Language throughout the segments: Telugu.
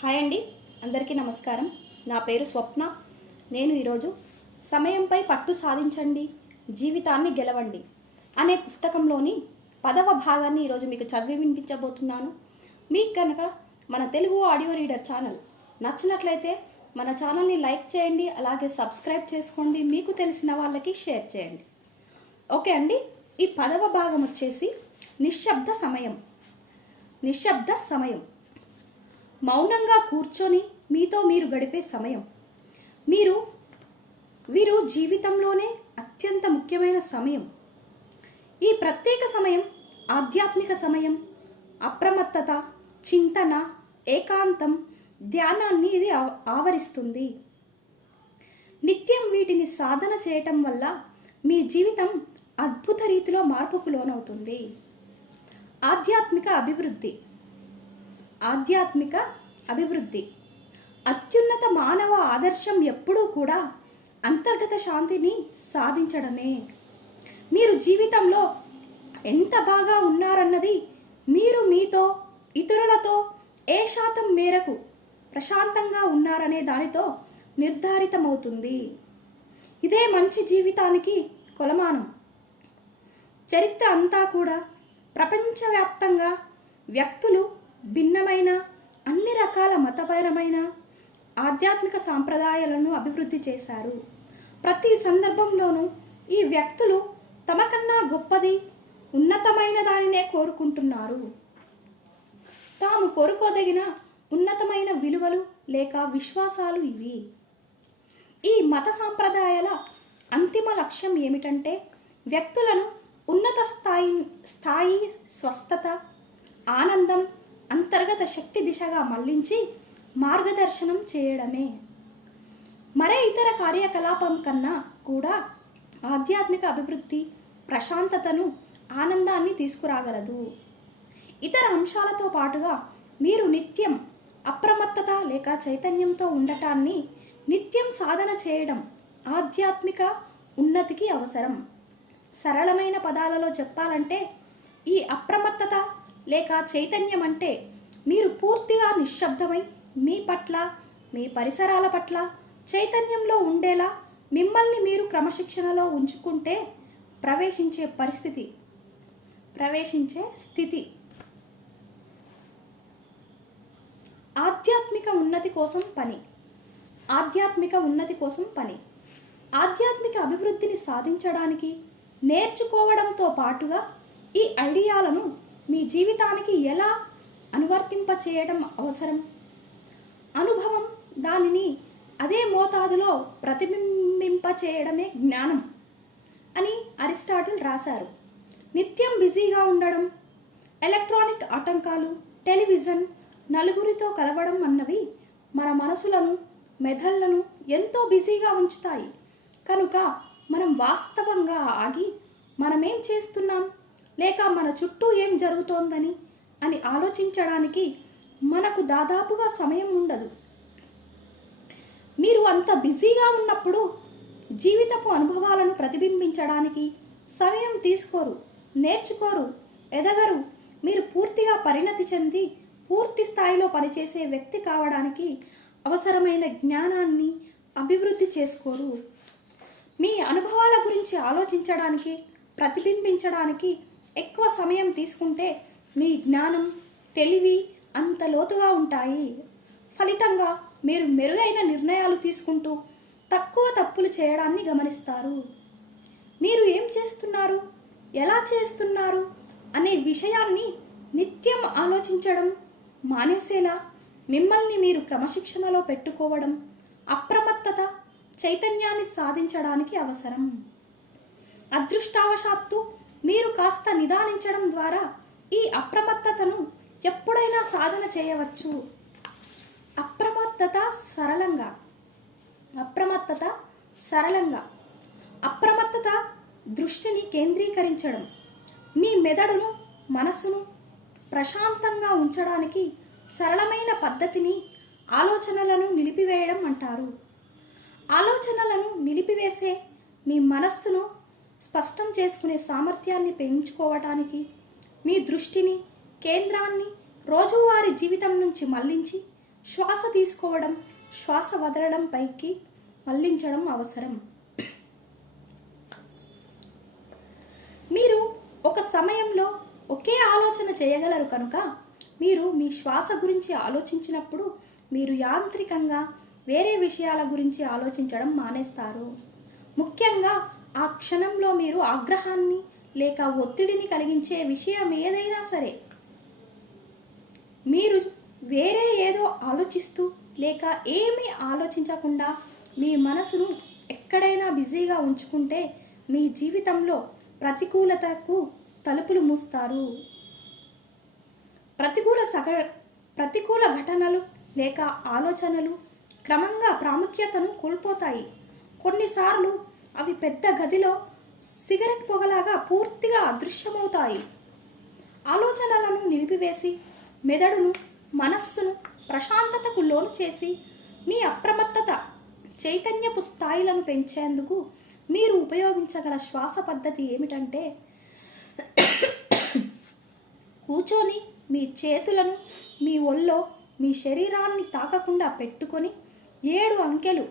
హాయ్ అండి, అందరికీ నమస్కారం. నా పేరు స్వప్న. నేను ఈరోజు సమయంపై పట్టు సాధించండి, జీవితాన్ని గెలవండి అనే పుస్తకంలోని 10వ భాగాన్ని ఈరోజు మీకు చదివి వినిపించబోతున్నాను. మీకు కనుక మన తెలుగు ఆడియో రీడర్ ఛానల్ నచ్చినట్లయితే మన ఛానల్ని లైక్ చేయండి, అలాగే సబ్స్క్రైబ్ చేసుకోండి, మీకు తెలిసిన వాళ్ళకి షేర్ చేయండి. ఓకే అండి, ఈ 10వ భాగం వచ్చేసి నిశ్శబ్ద సమయం. నిశ్శబ్ద సమయం మౌనంగా కూర్చొని మీతో మీరు గడిపే సమయం. వీరు జీవితంలోనే అత్యంత ముఖ్యమైన సమయం. ఈ ప్రత్యేక సమయం ఆధ్యాత్మిక సమయం. అప్రమత్తత, చింతన, ఏకాంతం, ధ్యానాన్ని ఇది ఆవరిస్తుంది. నిత్యం వీటిని సాధన చేయటం వల్ల మీ జీవితం అద్భుత రీతిలో మార్పుకు లోనవుతుంది. ఆధ్యాత్మిక అభివృద్ధి అత్యున్నత మానవ ఆదర్శం ఎప్పుడూ కూడా అంతర్గత శాంతిని సాధించడమే. మీరు జీవితంలో ఎంత బాగా ఉన్నారన్నది మీరు మీతో, ఇతరులతో ఏ శాతం మేరకు ప్రశాంతంగా ఉన్నారనే దానితో నిర్ధారితమవుతుంది. ఇదే మంచి జీవితానికి కొలమానం. చరిత్ర అంతా కూడా ప్రపంచవ్యాప్తంగా వ్యక్తులు భిన్నమైన అన్ని రకాల మతపరమైన ఆధ్యాత్మిక సాంప్రదాయాలను అభివృద్ధి చేశారు. ప్రతి సందర్భంలోనూ ఈ వ్యక్తులు తమకన్నా గొప్పది, ఉన్నతమైన దానినే కోరుకుంటున్నారు. తాము కోరుకోదగిన ఉన్నతమైన విలువలు లేక విశ్వాసాలు ఇవి. ఈ మత సాంప్రదాయాల అంతిమ లక్ష్యం ఏమిటంటే వ్యక్తులను ఉన్నత స్థాయి స్వస్థత, ఆనందం, అంతర్గత శక్తి దిశగా మళ్లించి మార్గదర్శనం చేయడమే. మరే ఇతర కార్యకలాపం కన్నా కూడా ఆధ్యాత్మిక అభివృద్ధి ప్రశాంతతను, ఆనందాన్ని తీసుకురాగలదు. ఇతర అంశాలతో పాటుగా మీరు నిత్యం అప్రమత్తత లేక చైతన్యంతో ఉండటాన్ని నిత్యం సాధన చేయడం ఆధ్యాత్మిక ఉన్నతికి అవసరం. సరళమైన పదాలలో చెప్పాలంటే ఈ అప్రమత్తత లేక చైతన్యం అంటే మీరు పూర్తిగా నిశ్శబ్దమై మీ పట్ల, మీ పరిసరాల పట్ల చైతన్యంలో ఉండేలా మిమ్మల్ని మీరు క్రమశిక్షణలో ఉంచుకుంటే ప్రవేశించే స్థితి. ఆధ్యాత్మిక ఉన్నతి కోసం పని. ఆధ్యాత్మిక అభివృద్ధిని సాధించడానికి నేర్చుకోవడంతో పాటుగా ఈ ఐడియాలను మీ జీవితానికి ఎలా అనువర్తింపచేయడం అవసరం. అనుభవం దానిని అదే మోతాదులో ప్రతిబింబింపచేయడమే జ్ఞానం అని అరిస్టాటిల్ రాశారు. నిత్యం బిజీగా ఉండడం, ఎలక్ట్రానిక్ ఆటంకాలు, టెలివిజన్, నలుగురితో కలవడం అన్నవి మన మనసులను, మెదళ్లను ఎంతో బిజీగా ఉంచుతాయి. కనుక మనం వాస్తవంగా ఆగి మనమేం చేస్తున్నాం లేక మన చుట్టూ ఏం జరుగుతోందని అని ఆలోచించడానికి మనకు దాదాపుగా సమయం ఉండదు. మీరు అంత బిజీగా ఉన్నప్పుడు జీవితపు అనుభవాలను ప్రతిబింబించడానికి సమయం తీసుకోరు, నేర్చుకోరు, ఎదగరు. మీరు పూర్తిగా పరిణతి చెంది పూర్తి స్థాయిలో పనిచేసే వ్యక్తి కావడానికి అవసరమైన జ్ఞానాన్ని అభివృద్ధి చేసుకోరు. మీ అనుభవాల గురించి ఆలోచించడానికి, ప్రతిబింబించడానికి ఎక్కువ సమయం తీసుకుంటే మీ జ్ఞానం, తెలివి అంత లోతుగా ఉంటాయి. ఫలితంగా మీరు మెరుగైన నిర్ణయాలు తీసుకుంటూ తక్కువ తప్పులు చేయడాన్ని గమనిస్తారు. మీరు ఏం చేస్తున్నారు, ఎలా చేస్తున్నారు అనే విషయాన్ని నిత్యం ఆలోచించడం మానేసేలా మిమ్మల్ని మీరు క్రమశిక్షణలో పెట్టుకోవడం అప్రమత్తత, చైతన్యాన్ని సాధించడానికి అవసరం. అదృష్టవశాత్తు మీరు కాస్త నిదానించడం ద్వారా ఈ అప్రమత్తతను ఎప్పుడైనా సాధన చేయవచ్చు. అప్రమత్తత సరళంగా దృష్టిని కేంద్రీకరించడం, మీ మెదడును, మనసును ప్రశాంతంగా ఉంచడానికి సరళమైన పద్ధతిని ఆలోచనలను నిలిపివేయడం అంటారు. ఆలోచనలను నిలిపివేసే మీ మనస్సును స్పష్టం చేసుకునే సామర్థ్యాన్ని పెంచుకోవటానికి మీ దృష్టిని, కేంద్రాన్ని రోజువారీ జీవితం నుంచి మళ్లించి శ్వాస తీసుకోవడం, శ్వాస వదలడం పైకి మళ్లించడం అవసరం. మీరు ఒక సమయంలో ఒకే ఆలోచన చేయగలరు కనుక మీరు మీ శ్వాస గురించి ఆలోచించినప్పుడు మీరు యాంత్రికంగా వేరే విషయాల గురించి ఆలోచించడం మానేస్తారు. ముఖ్యంగా ఆ క్షణంలో మీరు ఆగ్రహాన్ని లేక ఒత్తిడిని కలిగించే విషయం ఏదైనా సరే మీరు వేరే ఏదో ఆలోచిస్తూ లేక ఏమీ ఆలోచించకుండా మీ మనసును ఎక్కడైనా బిజీగా ఉంచుకుంటే మీ జీవితంలో ప్రతికూలతకు తలుపులు మూస్తారు. ప్రతికూల ఘటనలు లేక ఆలోచనలు క్రమంగా ప్రాముఖ్యతను కోల్పోతాయి. కొన్నిసార్లు అవి పెద్ద గదిలో సిగరెట్ పొగలాగా పూర్తిగా అదృశ్యమవుతాయి. ఆలోచనలను నిలిపివేసి మెదడును, మనస్సును ప్రశాంతతకు లోను చేసి మీ అప్రమత్తత, చైతన్యపు స్థాయిలను పెంచేందుకు మీరు ఉపయోగించగల శ్వాస పద్ధతి ఏమిటంటే కూర్చొని మీ చేతులను మీ ఒళ్ళో మీ శరీరాన్ని తాకకుండా పెట్టుకొని 7 అంకెలు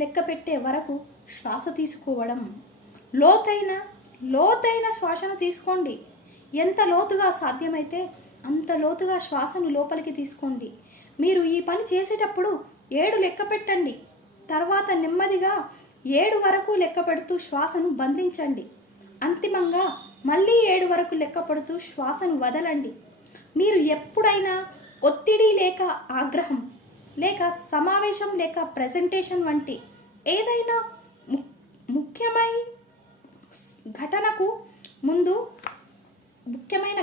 లెక్క పెట్టే వరకు శ్వాస తీసుకోవడం. లోతైన శ్వాసను తీసుకోండి. ఎంత లోతుగా సాధ్యమైతే అంత లోతుగా శ్వాసను లోపలికి తీసుకోండి. మీరు ఈ పని చేసేటప్పుడు 7 లెక్క పెట్టండి. తర్వాత నెమ్మదిగా 7 వరకు లెక్క పెడుతూ శ్వాసను బంధించండి. అంతిమంగా మళ్ళీ 7 వరకు లెక్క పెడుతూ శ్వాసను వదలండి. మీరు ఎప్పుడైనా ఒత్తిడి లేక ఆగ్రహం లేక సమావేశం లేక ప్రెజెంటేషన్ వంటి ఏదైనా ముఖ్యమైన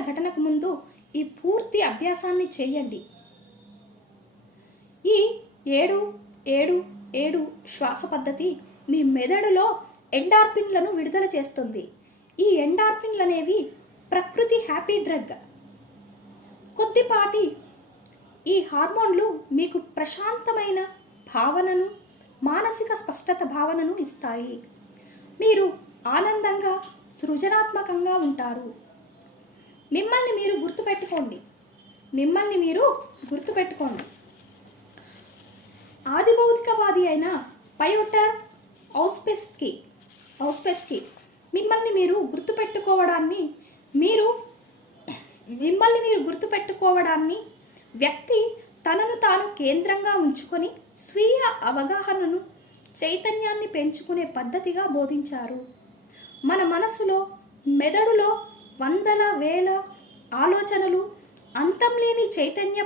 ఘటనకు ముందు ఈ పూర్తి అభ్యాసాన్ని చేయండి. ఈ 7-7-7 శ్వాస పద్ధతి మీ మెదడులో ఎండార్ఫిన్లను విడుదల చేస్తుంది. ఈ ఎండార్ఫిన్లు అనేవి ప్రకృతి హ్యాపీ డ్రగ్. కొద్దిపాటి ఈ హార్మోన్లు మీకు ప్రశాంతమైన భావనను, మానసిక స్పష్టత భావనను ఇస్తాయి. మీరు ఆనందంగా, సృజనాత్మకంగా ఉంటారు. మిమ్మల్ని మీరు గుర్తుపెట్టుకోండి. ఆది భౌతికవాది అయిన పయోటర్ ఔస్పెస్కీ మిమ్మల్ని మీరు గుర్తుపెట్టుకోవడాన్ని వ్యక్తి తనను తాను కేంద్రంగా ఉంచుకొని స్వీయ అవగాహనను, చైతన్యాన్ని పెంచుకునే పద్ధతిగా బోధించారు. మన మనసులో, మెదడులో వందల వేల ఆలోచనలు అంతం లేని చైతన్య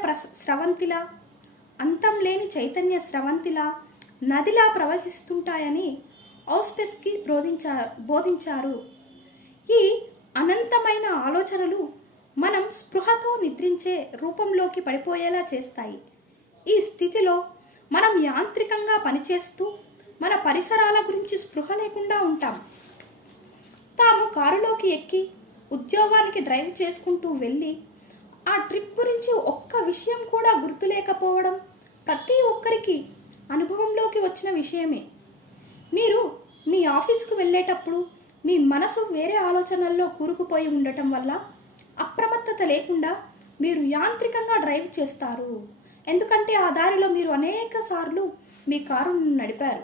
స్రవంతిలా నదిలా ప్రవహిస్తుంటాయని ఔస్పెస్కీ బోధించారు. ఈ అనంతమైన ఆలోచనలు మనం స్పృహతో నిద్రించే రూపంలోకి పడిపోయేలా చేస్తాయి. ఈ స్థితిలో మనం యాంత్రికంగా పనిచేస్తూ మన పరిసరాల గురించి స్పృహ లేకుండా ఉంటాం. తాము కారులోకి ఎక్కి ఉద్యోగానికి డ్రైవ్ చేసుకుంటూ వెళ్ళి ఆ ట్రిప్ గురించి ఒక్క విషయం కూడా గుర్తులేకపోవడం ప్రతి ఒక్కరికి అనుభవంలోకి వచ్చిన విషయమే. మీరు మీ ఆఫీస్కు వెళ్ళేటప్పుడు మీ మనసు వేరే ఆలోచనల్లో కూరుకుపోయి ఉండటం వల్ల అప్రమత్తత లేకుండా మీరు యాంత్రికంగా డ్రైవ్ చేస్తారు. ఎందుకంటే ఆ దారిలో మీరు అనేక సార్లు మీ కారును నడిపారు.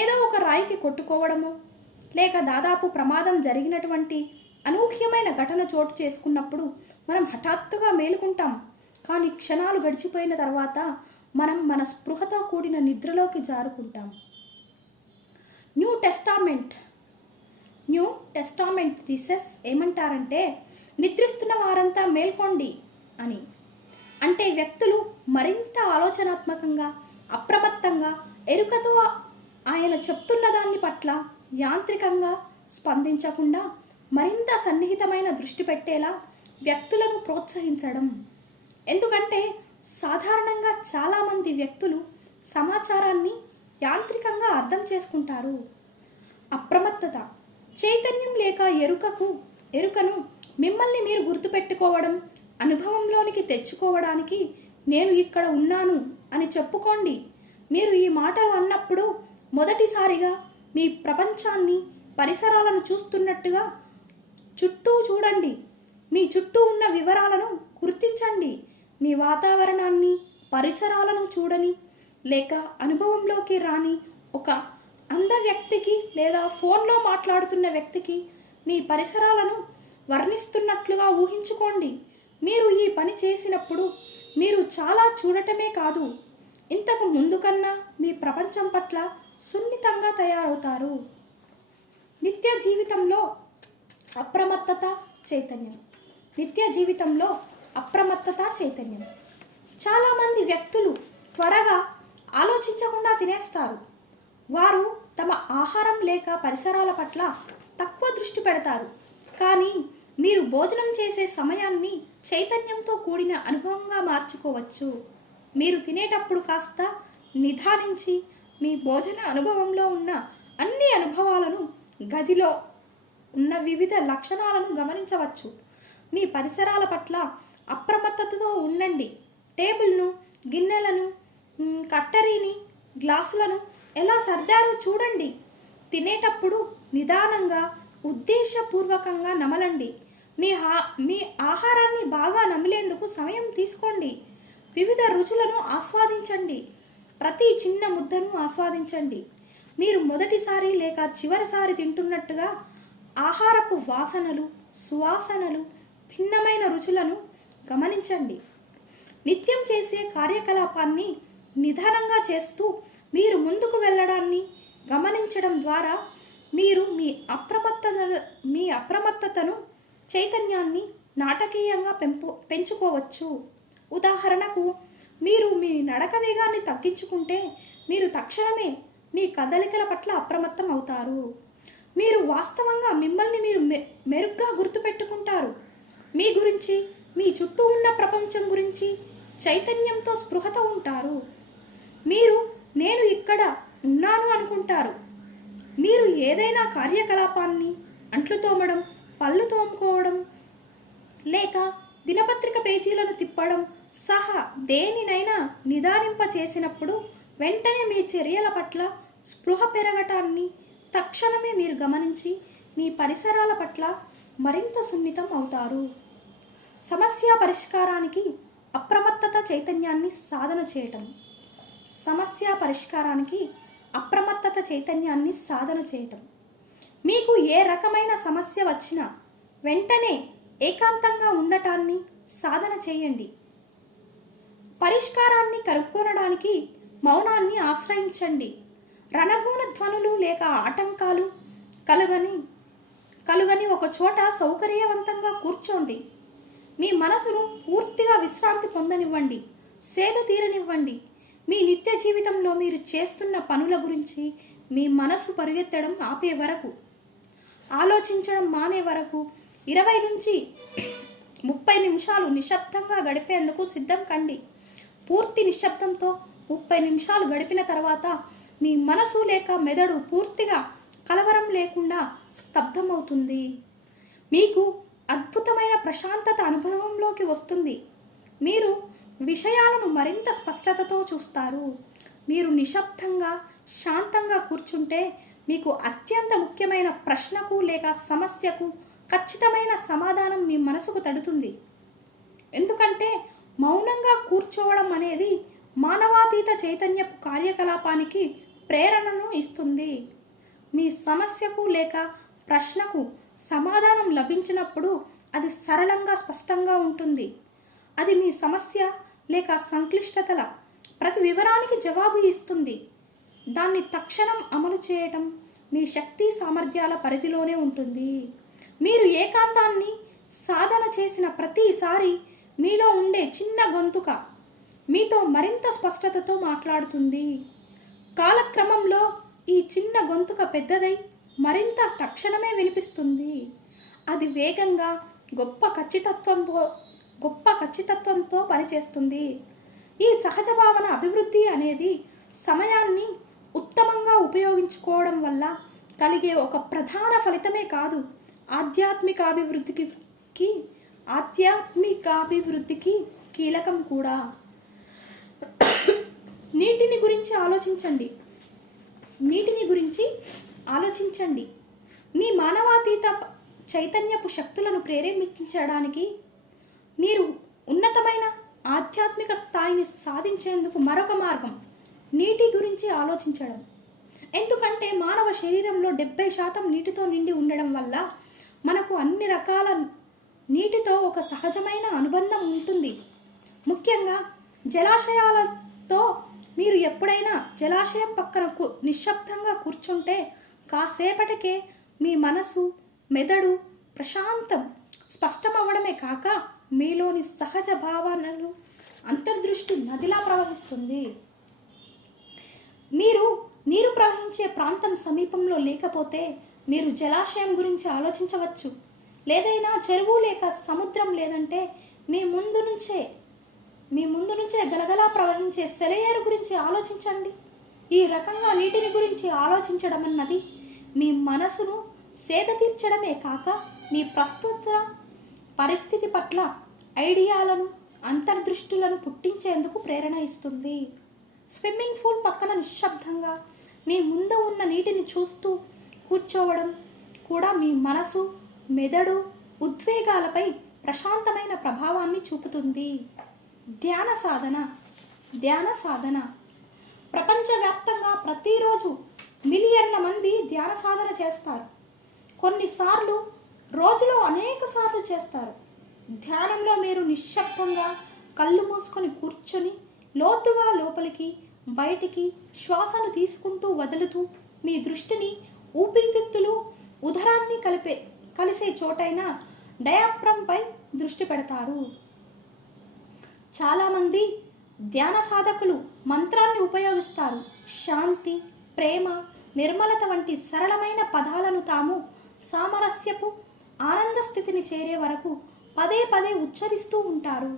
ఏదో ఒక రాయికి కొట్టుకోవడము లేక దాదాపు ప్రమాదం జరిగినటువంటి అనూహ్యమైన ఘటన చోటు చేసుకున్నప్పుడు మనం హఠాత్తుగా మేలుకుంటాం. కానీ క్షణాలు గడిచిపోయిన తర్వాత మనం మన స్పృహతో కూడిన నిద్రలోకి జారుకుంటాం. న్యూ టెస్టామెంట్ జీసస్ ఏమంటారంటే, నిద్రిస్తున్న వారంతా మేల్కోండి అని. అంటే వ్యక్తులు మరింత ఆలోచనాత్మకంగా, అప్రమత్తంగా, ఎరుకతో ఆయన చెప్తున్న దాన్ని పట్ల యాంత్రికంగా స్పందించకుండా మరింత సన్నిహితమైన దృష్టి పెట్టేలా వ్యక్తులను ప్రోత్సహించడం. ఎందుకంటే సాధారణంగా చాలామంది వ్యక్తులు సమాచారాన్ని యాంత్రికంగా అర్థం చేసుకుంటారు. అప్రమత్తత, చైతన్యం లేక ఎరుకను మిమ్మల్ని మీరు గుర్తుపెట్టుకోవడం, అనుభవంలోనికి తెచ్చుకోవడానికి నేను ఇక్కడ ఉన్నాను అని చెప్పుకోండి. మీరు ఈ మాటలు అన్నప్పుడు మొదటిసారిగా మీ ప్రపంచాన్ని, పరిసరాలను చూస్తున్నట్టుగా చుట్టూ చూడండి. మీ చుట్టూ ఉన్న వివరాలను గుర్తించండి. మీ వాతావరణాన్ని, పరిసరాలను చూడని లేక అనుభవంలోకి రాని ఒక అంధ వ్యక్తికి లేదా ఫోన్లో మాట్లాడుతున్న వ్యక్తికి మీ పరిసరాలను వర్ణిస్తున్నట్లుగా ఊహించుకోండి. మీరు ఈ పని చేసినప్పుడు మీరు చాలా చూడటమే కాదు, ఇంతకు ముందు కన్నా మీ ప్రపంచం పట్ల సున్నితంగా తయారవుతారు. నిత్య జీవితంలో అప్రమత్తత చైతన్యం. నిత్య జీవితంలో అప్రమత్తత చైతన్యం. చాలామంది వ్యక్తులు త్వరగా ఆలోచించకుండా తినేస్తారు. వారు తమ ఆహారం లేక పరిసరాల పట్ల తక్కువ దృష్టి పెడతారు. కానీ మీరు భోజనం చేసే సమయాన్ని చైతన్యంతో కూడిన అనుభవంగా మార్చుకోవచ్చు. మీరు తినేటప్పుడు కాస్త నిదానించి మీ భోజన అనుభవంలో ఉన్న అన్ని అనుభవాలను, గదిలో ఉన్న వివిధ లక్షణాలను గమనించవచ్చు. మీ పరిసరాల పట్ల అప్రమత్తతతో ఉండండి. టేబుల్ను, గిన్నెలను, కట్టరీని, గ్లాసులను ఎలా సర్దారో చూడండి. తినేటప్పుడు నిదానంగా, ఉద్దేశపూర్వకంగా నమలండి. మీ ఆహారాన్ని బాగా నమిలేందుకు సమయం తీసుకోండి. వివిధ రుచులను ఆస్వాదించండి. ప్రతి చిన్న ముద్దను ఆస్వాదించండి. మీరు మొదటిసారి లేక చివరిసారి తింటున్నట్టుగా ఆహారపు వాసనలు, సువాసనలు, భిన్నమైన రుచులను గమనించండి. నిత్యం చేసే కార్యకలాపాన్ని నిదానంగా చేస్తూ మీరు ముందుకు వెళ్ళడాన్ని గమనించడం ద్వారా మీరు మీ అప్రమత్తతను, చైతన్యాన్ని నాటకీయంగా పెంచుకోవచ్చు. ఉదాహరణకు, మీరు మీ నడక వేగాన్ని తగ్గించుకుంటే మీరు తక్షణమే మీ కదలికల పట్ల అప్రమత్తం అవుతారు. మీరు వాస్తవంగా మిమ్మల్ని మీరు మెరుగ్గా గుర్తుపెట్టుకుంటారు. మీ గురించి, మీ చుట్టూ ఉన్న ప్రపంచం గురించి చైతన్యంతో స్పృహతో ఉంటారు. మీరు నేను ఇక్కడ ఉన్నాను అనుకుంటారు. మీరు ఏదైనా కార్యకలాపాన్ని, అంట్లు తోమడం, పళ్ళు తోముకోవడం లేక దినపత్రిక పేజీలను తిప్పడం సహా దేనినైనా నిదానింప చేసినప్పుడు వెంటనే మీ చర్యల పట్ల స్పృహ పెరగటాన్ని తక్షణమే మీరు గమనించి మీ పరిసరాల పట్ల మరింత సున్నితం అవుతారు. సమస్య పరిష్కారానికి అప్రమత్తత చైతన్యాన్ని సాధన చేయటం. సమస్య పరిష్కారానికి అప్రమత్తత చైతన్యాన్ని సాధన చేయటం. మీకు ఏ రకమైన సమస్య వచ్చినా వెంటనే ఏకాంతంగా ఉండటాన్ని సాధన చేయండి. పరిష్కారాన్ని కనుక్కొనడానికి మౌనాన్ని ఆశ్రయించండి. రణగూన ధ్వనులు లేక ఆటంకాలు కలుగని ఒక చోట సౌకర్యవంతంగా కూర్చోండి. మీ మనసును పూర్తిగా విశ్రాంతి పొందనివ్వండి, సేద తీరనివ్వండి. మీ నిత్య జీవితంలో మీరు చేస్తున్న పనుల గురించి మీ మనసు పరిగెత్తడం ఆపే వరకు, ఆలోచించడం మానే వరకు 20 నుంచి 30 నిమిషాలు నిశ్శబ్దంగా గడిపేందుకు సిద్ధం కండి. పూర్తి నిశ్శబ్దంతో 30 నిమిషాలు గడిపిన తర్వాత మీ మనసు లేక మెదడు పూర్తిగా కలవరం లేకుండా స్తబ్దమవుతుంది. మీకు అద్భుతమైన ప్రశాంతత అనుభవంలోకి వస్తుంది. మీరు విషయాలను మరింత స్పష్టతతో చూస్తారు. మీరు నిశ్శబ్దంగా, శాంతంగా కూర్చుంటే మీకు అత్యంత ముఖ్యమైన ప్రశ్నకు లేక సమస్యకు ఖచ్చితమైన సమాధానం మీ మనసుకు తడుతుంది. ఎందుకంటే మౌనంగా కూర్చోవడం అనేది మానవాతీత చైతన్యపు కార్యకలాపానికి ప్రేరణను ఇస్తుంది. మీ సమస్యకు లేక ప్రశ్నకు సమాధానం లభించినప్పుడు అది సరళంగా, స్పష్టంగా ఉంటుంది. అది మీ సమస్య లేక సంక్లిష్టతల ప్రతి వివరానికి జవాబు ఇస్తుంది. దాన్ని తక్షణం అమలు చేయటం మీ శక్తి సామర్థ్యాల పరిధిలోనే ఉంటుంది. మీరు ఏకాంతాన్ని సాధన చేసిన ప్రతిసారి మీలో ఉండే చిన్న గొంతుక మీతో మరింత స్పష్టతతో మాట్లాడుతుంది. కాలక్రమంలో ఈ చిన్న గొంతుక పెద్దదై మరింత తక్షణమే వినిపిస్తుంది. అది వేగంగా, గొప్ప ఖచ్చితత్వంతో పనిచేస్తుంది. ఈ సహజ భావన అభివృద్ధి అనేది సమయాన్ని ఉత్తమంగా ఉపయోగించుకోవడం వల్ల కలిగే ఒక ప్రధాన ఫలితమే కాదు, ఆధ్యాత్మికాభివృద్ధికి కీలకం కూడా. నీటిని గురించి ఆలోచించండి. మీ మానవాతీత చైతన్యపు శక్తులను ప్రేరేపించడానికి మీరు ఉన్నతమైన ఆధ్యాత్మిక స్థాయిని సాధించేందుకు మరొక మార్గం నీటి గురించి ఆలోచించడం. ఎందుకంటే మానవ శరీరంలో 70% నీటితో నిండి ఉండడం వల్ల మనకు అన్ని రకాల నీటితో ఒక సహజమైన అనుబంధం ఉంటుంది. ముఖ్యంగా జలాశయాలతో. మీరు ఎప్పుడైనా జలాశయం పక్కన నిశ్శబ్దంగా కూర్చుంటే కాసేపటికే మీ మనసు, మెదడు ప్రశాంతం, స్పష్టమవ్వడమే కాక మీలోని సహజ భావనలు అంతర్దృష్టి నదిలా ప్రవహిస్తుంది. మీరు నీరు ప్రవహించే ప్రాంతం సమీపంలో లేకపోతే మీరు జలాశయం గురించి ఆలోచించవచ్చు. లేదైనా చెరువు లేక సముద్రం, లేదంటే మీ ముందు నుంచే గలగలా ప్రవహించే సెలయేరు గురించి ఆలోచించండి. ఈ రకంగా నీటిని గురించి ఆలోచించడం అన్నది మీ మనసును సేద తీర్చడమే కాక మీ ప్రస్తుత పరిస్థితి పట్ల ఐడియాలను, అంతర్దృష్టులను పుట్టించేందుకు ప్రేరణ ఇస్తుంది. స్విమ్మింగ్ పూల్ పక్కన నిశ్శబ్దంగా మీ ముందు ఉన్న నీటిని చూస్తూ కూర్చోవడం కూడా మీ మనసు, మెదడు, ఉద్వేగాలపై ప్రశాంతమైన ప్రభావాన్ని చూపుతుంది. ధ్యాన సాధన. ప్రపంచవ్యాప్తంగా ప్రతిరోజు మిలియన్ల మంది ధ్యాన సాధన చేస్తారు. కొన్నిసార్లు రోజులో అనేక సార్లు చేస్తారు. ధ్యానంలో మీరు నిశ్శబ్దంగా కళ్ళు మూసుకొని కూర్చొని లోతుగా లోపలికి, బయటికి శ్వాసను తీసుకుంటూ వదులుతూ మీ దృష్టిని ఊపిరితిత్తులు, ఉదరాన్ని కలిసే చోటైన డయాఫ్రమ్పై దృష్టి పెడతారు. చాలామంది ధ్యాన సాధకులు మంత్రాన్ని ఉపయోగిస్తారు. శాంతి, ప్రేమ, నిర్మలత వంటి సరళమైన పదాలను తాము సామరస్యపు ఆనంద స్థితిని చేరే వరకు పదే పదే ఉచ్చరిస్తూ ఉంటారు.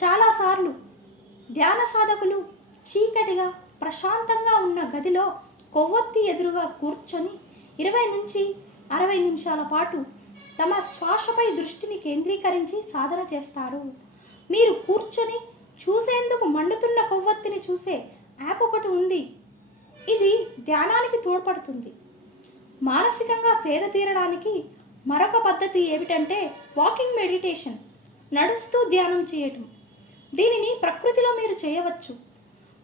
చాలాసార్లు ధ్యాన సాధకులు చీకటిగా ప్రశాంతంగా ఉన్న గదిలో కొవ్వొత్తి ఎదురుగా కూర్చొని 20 నుంచి 60 నిమిషాల పాటు తమ శ్వాసపై దృష్టిని కేంద్రీకరించి సాధన చేస్తారు. మీరు కూర్చొని చూసేందుకు మండుతున్న కొవ్వొత్తిని చూసే యాప్ ఒకటి ఉంది. ఇది ధ్యానానికి తోడ్పడుతుంది. మానసికంగా సేద తీరడానికి మరొక పద్ధతి ఏమిటంటే వాకింగ్ మెడిటేషన్, నడుస్తూ ధ్యానం చేయటం. దీనిని ప్రకృతిలో మీరు చేయవచ్చు.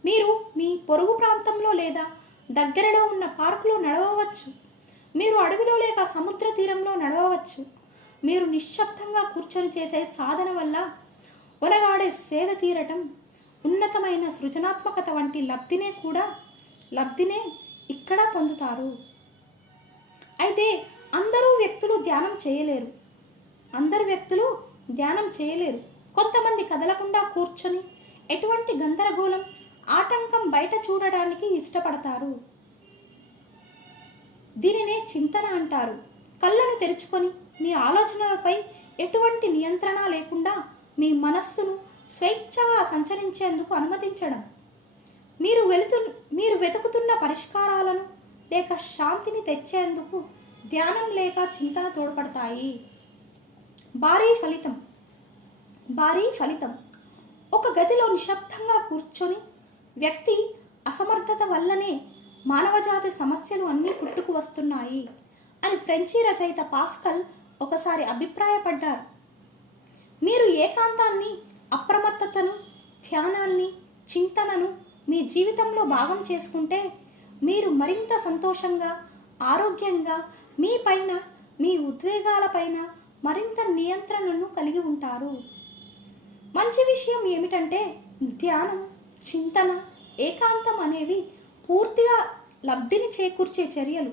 మీరు మీ పొరుగు ప్రాంతంలో లేదా దగ్గరలో ఉన్న పార్కులో నడవవచ్చు. మీరు అడవిలో లేక సముద్ర తీరంలో నడవవచ్చు. మీరు నిశ్శబ్దంగా కూర్చొని చేసే సాధన వల్ల ఒలగాడే సేద తీరటం, ఉన్నతమైన సృజనాత్మకత వంటి లబ్ధినే ఇక్కడ పొందుతారు. అయితే అందరూ వ్యక్తులు ధ్యానం చేయలేరు. కొంతమంది కదలకుండా కూర్చొని ఎటువంటి గందరగోళం, ఆటంకం బయట చూడడానికి ఇష్టపడతారు. దీనినే చింతన అంటారు. కళ్ళను తెరుచుకొని మీ ఆలోచనలపై ఎటువంటి నియంత్రణ లేకుండా మీ మనస్సును స్వేచ్ఛగా సంచరించేందుకు అనుమతించడం. మీరు వెతుకుతున్న పరిష్కారాలను లేక శాంతిని తెచ్చేందుకు ధ్యానం లేక చింతన తోడ్పడతాయి. భారీ ఫలితం. ఒక గదిలో నిశ్శబ్దంగా కూర్చొని వ్యక్తి అసమర్థత వల్లనే మానవజాతి సమస్యలు అన్నీ పుట్టుకు వస్తున్నాయి అని ఫ్రెంచి రచయిత పాస్కల్ ఒకసారి అభిప్రాయపడ్డారు. మీరు ఏకాంతాన్ని, అప్రమత్తతను, ధ్యానాన్ని, చింతనను మీ జీవితంలో భాగం చేసుకుంటే మీరు మరింత సంతోషంగా, ఆరోగ్యంగా, మీ పైన, మీ ఉద్వేగాలపైన మరింత నియంత్రణను కలిగి ఉంటారు. మంచి విషయం ఏమిటంటే ధ్యానం, చింతన, ఏకాంతం అనేవి పూర్తిగా లబ్ధిని చేకూర్చే చర్యలు.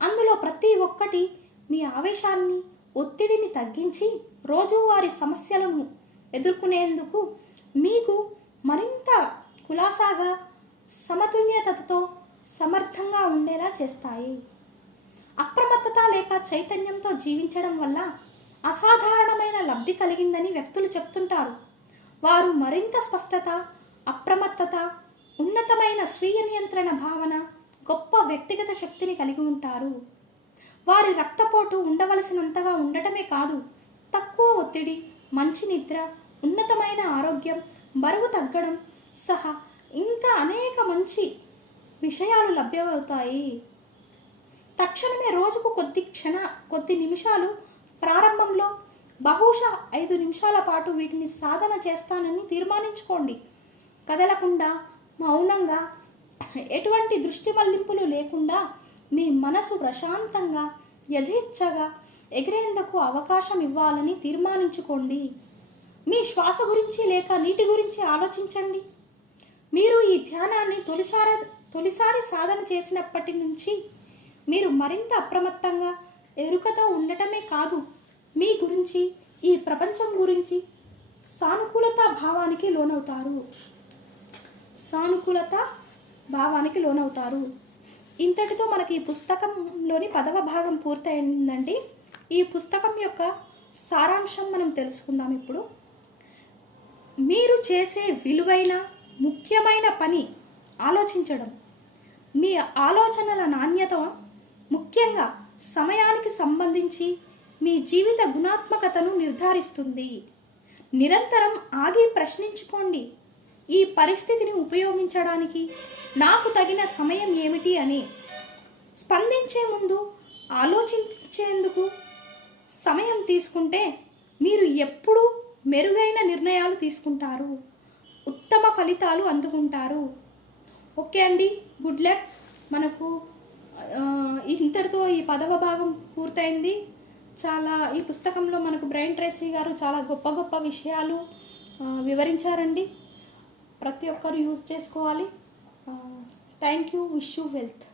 అందులో ప్రతి ఒక్కటి మీ ఆవేశాన్ని, ఒత్తిడిని తగ్గించి రోజువారీ సమస్యలను ఎదుర్కొనేందుకు మీకు మరింత కులాసాగా, సమతుల్యతతో సమర్థంగా ఉండేలా చేస్తాయి. అప్రమత్తత లేక చైతన్యంతో జీవించడం వల్ల అసాధారణమైన లబ్ధి కలిగిందని వ్యక్తులు చెప్తుంటారు. వారు మరింత స్పష్టత, అప్రమత్తత, ఉన్నతమైన స్వీయ నియంత్రణ భావన, గొప్ప వ్యక్తిగత శక్తిని కలిగి ఉంటారు. వారి రక్తపోటు ఉండవలసినంతగా ఉండటమే కాదు, తక్కువ ఒత్తిడి, మంచి నిద్ర, ఉన్నతమైన ఆరోగ్యం, బరువు తగ్గడం సహా ఇంకా అనేక మంచి విషయాలు లభ్యమవుతాయి. తక్షణమే రోజుకు కొద్ది నిమిషాలు ప్రారంభంలో బహుశా 5 నిమిషాల పాటు వీటిని సాధన చేస్తానని తీర్మానించుకోండి. కదలకుండా, మౌనంగా, ఎటువంటి దృష్టి మళ్లింపులు లేకుండా మీ మనసు ప్రశాంతంగా యథేచ్ఛగా ఎగిరేందుకు అవకాశం ఇవ్వాలని తీర్మానించుకోండి. మీ శ్వాస గురించి లేక నీటి గురించి ఆలోచించండి. మీరు ఈ ధ్యానాన్ని తొలిసారి సాధన చేసినప్పటి నుంచి మీరు మరింత అప్రమత్తంగా, ఎరుకతో ఉండటమే కాదు, మీ గురించి, ఈ ప్రపంచం గురించి సానుకూలత భావానికి లోనవుతారు. ఇంతటితో మనకి ఈ పుస్తకంలోని 10వ భాగం పూర్తయిందండి. ఈ పుస్తకం యొక్క సారాంశం మనం తెలుసుకుందాం ఇప్పుడు. మీరు చేసే విలువైన, ముఖ్యమైన పని ఆలోచించడం. మీ ఆలోచనల నాణ్యత, ముఖ్యంగా సమయానికి సంబంధించి, మీ జీవిత గుణాత్మకతను నిర్ధారిస్తుంది. నిరంతరం ఆగి ప్రశ్నించుకోండి, ఈ పరిస్థితిని ఉపయోగించడానికి నాకు తగిన సమయం ఏమిటి అని. స్పందించే ముందు ఆలోచించేందుకు సమయం తీసుకుంటే మీరు ఎప్పుడూ మెరుగైన నిర్ణయాలు తీసుకుంటారు, ఉత్తమ ఫలితాలు అందుకుంటారు. ఓకే అండి, గుడ్ లక్. మనకు ఇంతటితో ఈ 10వ భాగం పూర్తయింది. ఈ పుస్తకంలో మనకు బ్రైన్ ట్రేసీ గారు చాలా గొప్ప గొప్ప విషయాలు వివరించారండి. ప్రతి ఒక్కరు యూజ్ చేసుకోవాలి. Thank you. Wish you wealth.